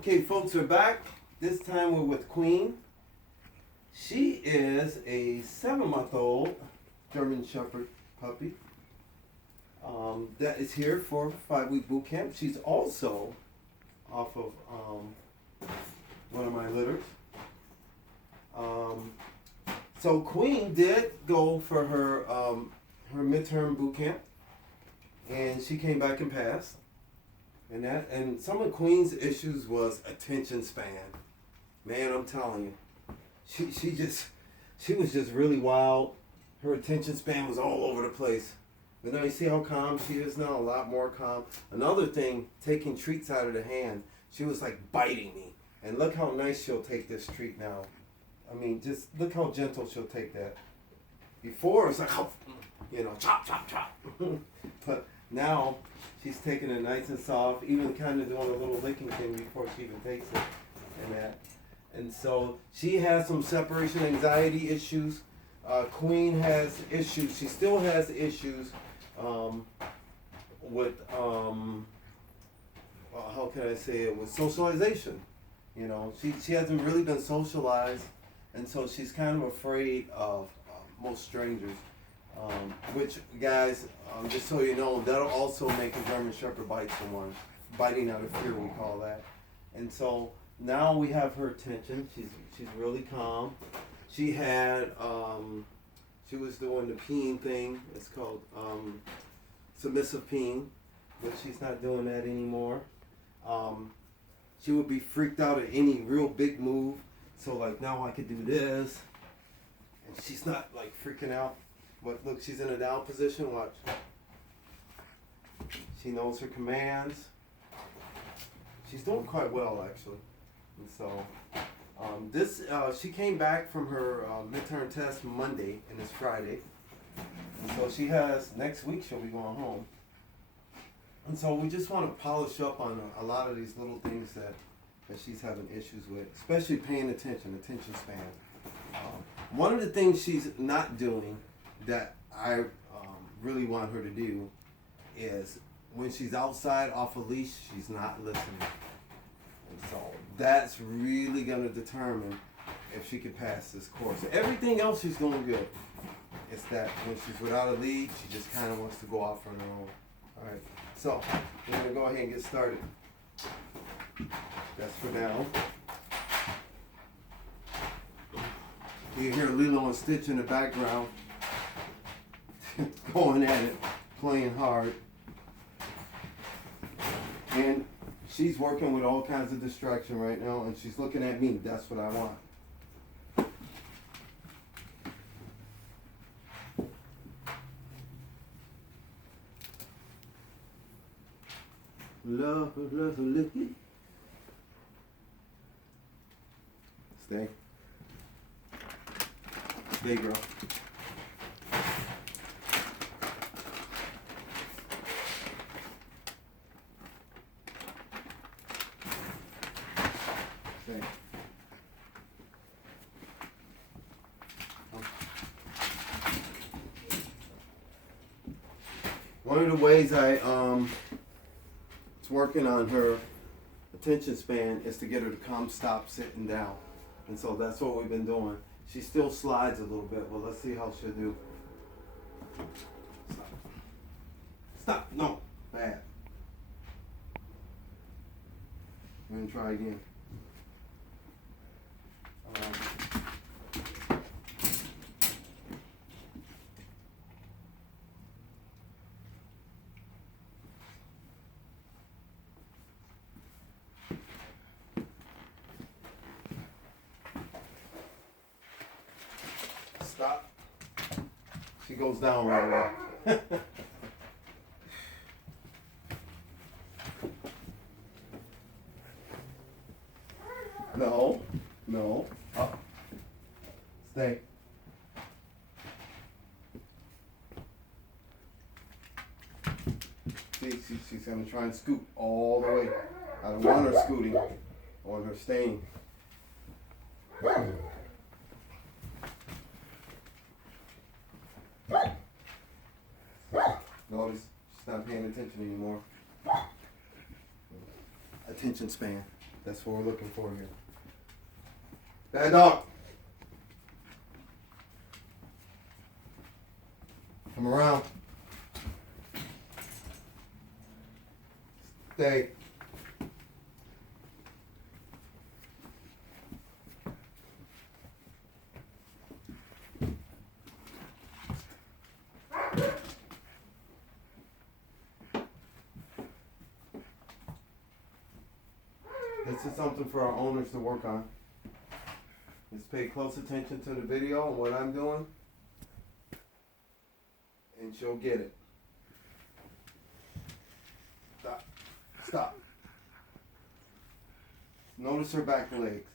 Okay, folks, we're back. This time we're with Queen. She is a 7-month-old German Shepherd puppy that is here for 5-week boot camp. She's also off of one of my litters. So Queen did go for her midterm boot camp, and she came back and passed. And some of Queen's issues was attention span. Man, I'm telling you, she was just really wild. Her attention span was all over the place. But now you see how calm she is now, a lot more calm. Another thing, taking treats out of the hand, she was like biting me. And look how nice she'll take this treat now. I mean, just look how gentle she'll take that. Before it's like, chop, chop, chop. But now she's taking it nice and soft, even kind of doing a little licking thing before she even takes it and that. And so she has some separation anxiety issues. Queen has issues. She still has issues with, how can I say it, with socialization. You know, she hasn't really been socialized, and so she's kind of afraid of most strangers. Which, guys, just so you know, that'll also make a German Shepherd bite someone. Biting out of fear, we call that. And so now we have her attention. She's really calm. She had, she was doing the peeing thing. It's called submissive peeing, but she's not doing that anymore. She would be freaked out at any real big move. So like now I could do this, and she's not like freaking out. But look, she's in a down position. Watch. She knows her commands. She's doing quite well, actually. And so, she came back from her midterm test Monday, and it's Friday. And so she has, next week she'll be going home. And so we just want to polish up on a lot of these little things that she's having issues with, especially paying attention span. One of the things she's not doing that I really want her to do is when she's outside off a leash, she's not listening. And so that's really going to determine if she can pass this course. Everything else she's doing good. It's that when she's without a lead, she just kind of wants to go off on her own. All right, so we're going to go ahead and get started. That's for now. You hear Lilo and Stitch in the background. Going at it, playing hard. And she's working with all kinds of distraction right now, and she's looking at me. That's what I want. Love, licky. Stay. Stay, girl. Stay. One of the ways it's working on her attention span is to get her to come stop sitting down. And so that's what we've been doing. She still slides a little bit. Well, let's see how she'll do. Stop. Stop. No. Bad. We're going to try again. Stop. She goes down right away. No. No. Up. Stay. See, she's going to try and scoot all the way. I don't want her scooting. I want her staying. Notice she's not paying attention anymore. Attention span. That's what we're looking for here. Bad dog. Come around. Stay. This is something for our owners to work on. Just pay close attention to the video and what I'm doing, and she'll get it. Stop. Stop. Notice her back legs.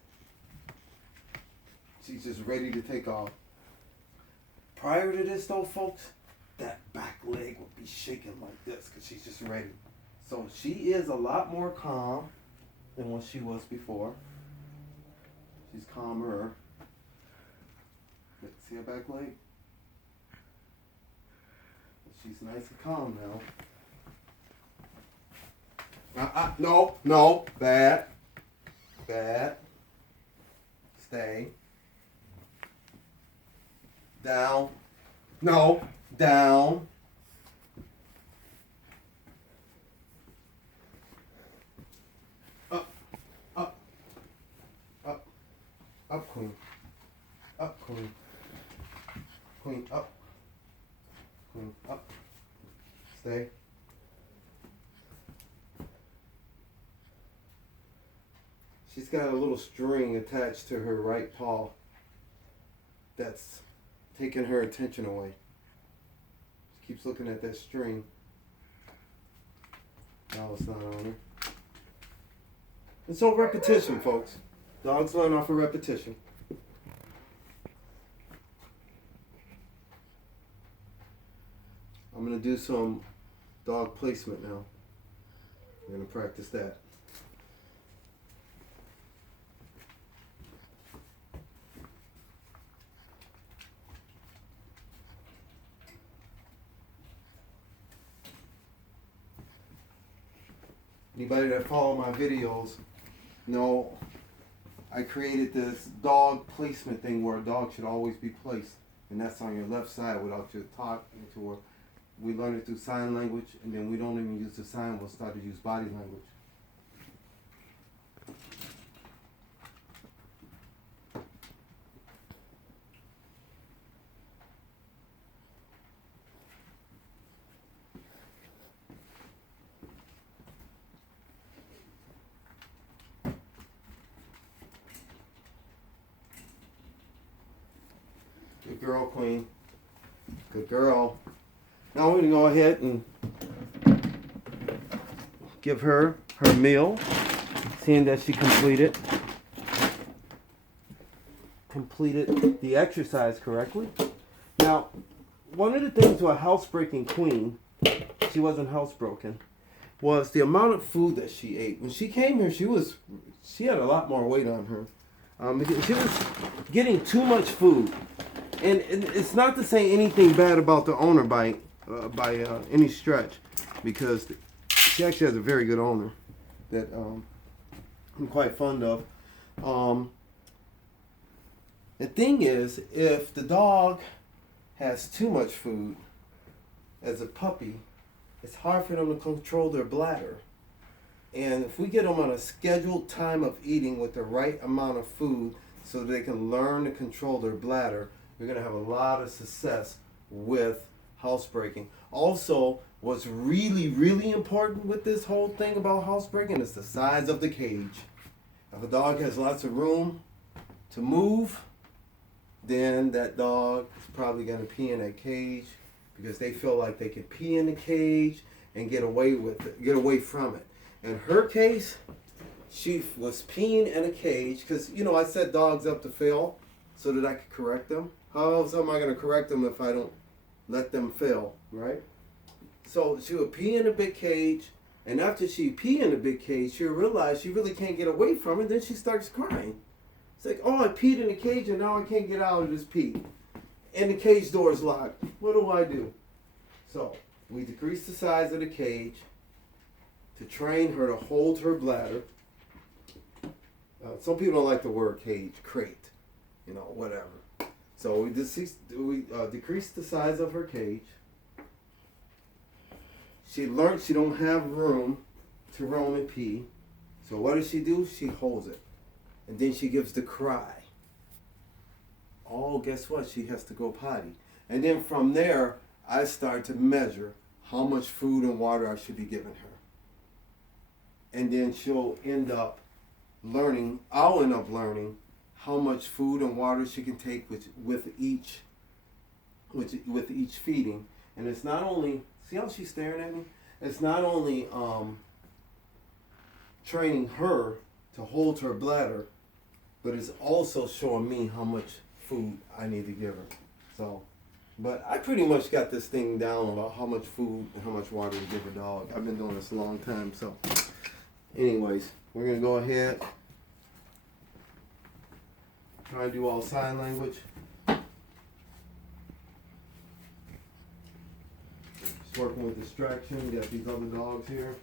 She's just ready to take off. Prior to this though, folks, that back leg would be shaking like this because she's just ready. So she is a lot more calm than what she was before. She's calmer. See her back leg? She's nice and calm now. No, no, bad. Bad. Stay. Down. No, down. Up, up, up, up, queen. Up, queen. Queen, up. Queen, up. Stay. She's got a little string attached to her right paw that's taking her attention away. She keeps looking at that string. Now it's not on her. It's all repetition, folks. Dogs learn off of repetition. I'm going to do some dog placement now. We're going to practice that. Anybody that follow my videos know I created this dog placement thing where a dog should always be placed. And that's on your left side without you talking to her. We learn it through sign language, and then we don't even use the sign, we'll start to use body language. Good girl, Queen. Good girl. Now we're going to go ahead and give her her meal, seeing that she completed the exercise correctly. Now, one of the things with a housebreaking queen, she wasn't housebroken, was the amount of food that she ate. When she came here, she had a lot more weight on her. Because she was getting too much food. And it's not to say anything bad about the owner by any stretch, because she actually has a very good owner that I'm quite fond of. The thing is, if the dog has too much food as a puppy, it's hard for them to control their bladder. And if we get them on a scheduled time of eating with the right amount of food so they can learn to control their bladder, we're going to have a lot of success with housebreaking. Also, what's really, really important with this whole thing about housebreaking is the size of the cage. If a dog has lots of room to move, then that dog is probably going to pee in that cage because they feel like they can pee in the cage and get away from it. In her case, she was peeing in a cage because, I set dogs up to fail so that I could correct them. How else am I going to correct them if I don't let them fail, right? So she would pee in a big cage, and after she pee in a big cage, she'll realize she really can't get away from it, then she starts crying. It's like, oh, I peed in the cage and now I can't get out of this pee. And the cage door is locked. What do? So we decrease the size of the cage to train her to hold her bladder. some people don't like the word cage, crate, whatever. So we decreased the size of her cage. She learned she don't have room to roam and pee. So what does she do? She holds it. And then she gives the cry. Oh, guess what? She has to go potty. And then from there, I start to measure how much food and water I should be giving her. And then I'll end up learning how much food and water she can take with each feeding. And it's not only, see how she's staring at me? It's not only training her to hold her bladder, but it's also showing me how much food I need to give her. So, but I pretty much got this thing down about how much food and how much water to give a dog. I've been doing this a long time. So anyways, we're going to go ahead, try and do all sign language. Just working with distraction. We got these other dogs here.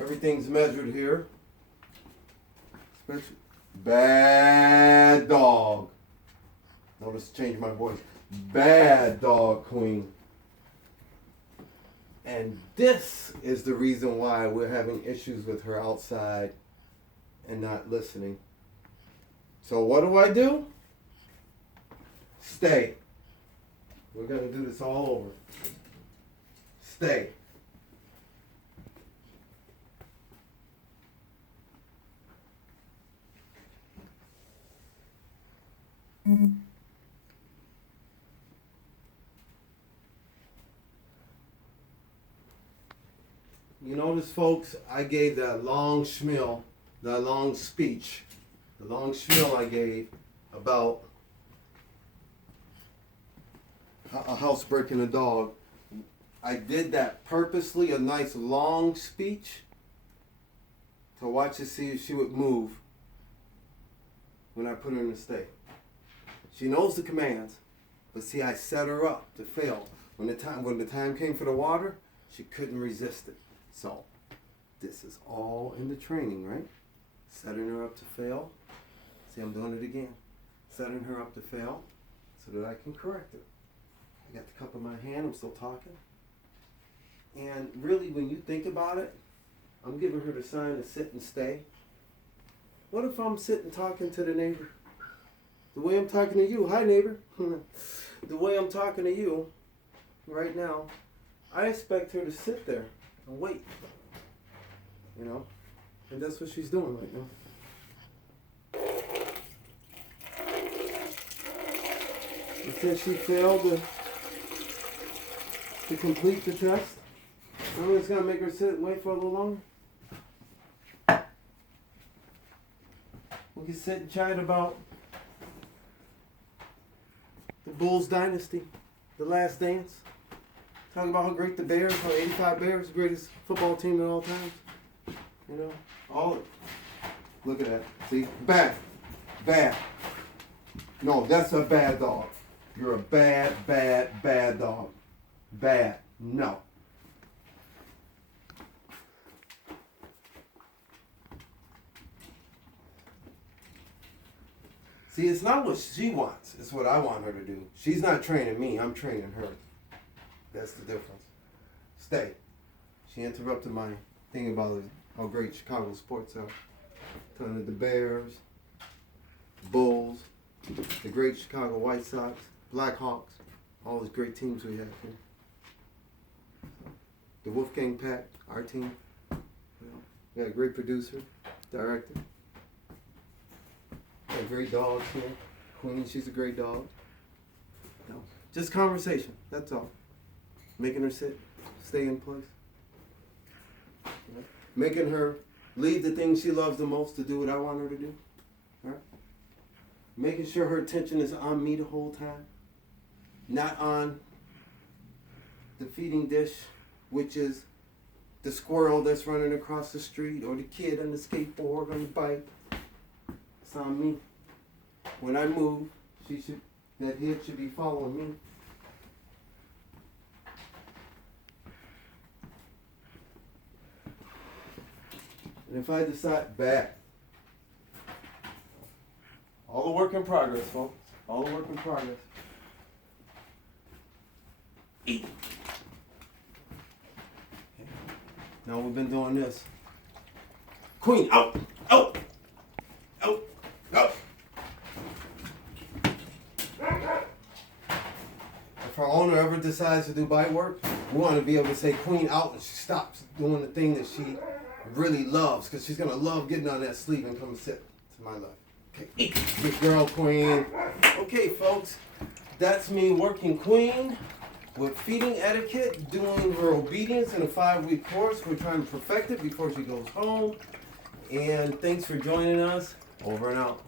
Everything's measured here. Especially bad dog. Notice change my voice. Bad dog, Queen. And this is the reason why we're having issues with her outside and not listening. So what do? Stay. We're going to do this all over. Stay. You notice, folks, I gave that long schmeal, that long speech, the long schmeal I gave about a house breaking a dog. I did that purposely, a nice long speech, to watch to see if she would move when I put her in the stay. She knows the commands, but see, I set her up to fail. When the time came for the water, she couldn't resist it. So, this is all in the training, right? Setting her up to fail. See, I'm doing it again. Setting her up to fail so that I can correct her. I got the cup in my hand, I'm still talking. And really, when you think about it, I'm giving her the sign to sit and stay. What if I'm sitting talking to the neighbor? The way I'm talking to you, hi neighbor. The way I'm talking to you right now, I expect her to sit there and wait. And that's what she's doing right now. And since she failed to complete the test, I'm just gonna make her sit and wait for a little longer. We can sit and chat about the Bulls dynasty, the last dance. Talking about how great the Bears, how 85 Bears, the greatest football team of all times. All look at that. See? Bad. No, that's a bad dog. You're a bad dog. Bad. No. See, it's not what she wants. It's what I want her to do. She's not training me. I'm training her. That's the difference. Stay. She interrupted my thing about how great Chicago sports are. Telling her the Bears, Bulls, the great Chicago White Sox, Blackhawks, all those great teams we have here. The Wolfgang Pack, our team. We got a great producer, director. Got great dogs here. Queen, she's a great dog. Just conversation, that's all. Making her stay in place. Making her leave the things she loves the most to do what I want her to do. Right? Making sure her attention is on me the whole time. Not on the feeding dish, which is the squirrel that's running across the street or the kid on the skateboard, on the bike. It's on me. When I move, that head should be following me. And if I decide back, all the work in progress, folks. All the work in progress. Eat. Okay. Now we've been doing this. Queen, out, out, out, out. If our owner ever decides to do bite work, we want to be able to say Queen out and she stops doing the thing that she really loves, because she's going to love getting on that sleeve and come sit to my left. Okay, good girl, Queen. Okay, folks, that's me working Queen with feeding etiquette, doing her obedience in a 5-week course. We're trying to perfect it before she goes home. And thanks for joining us. Over and out.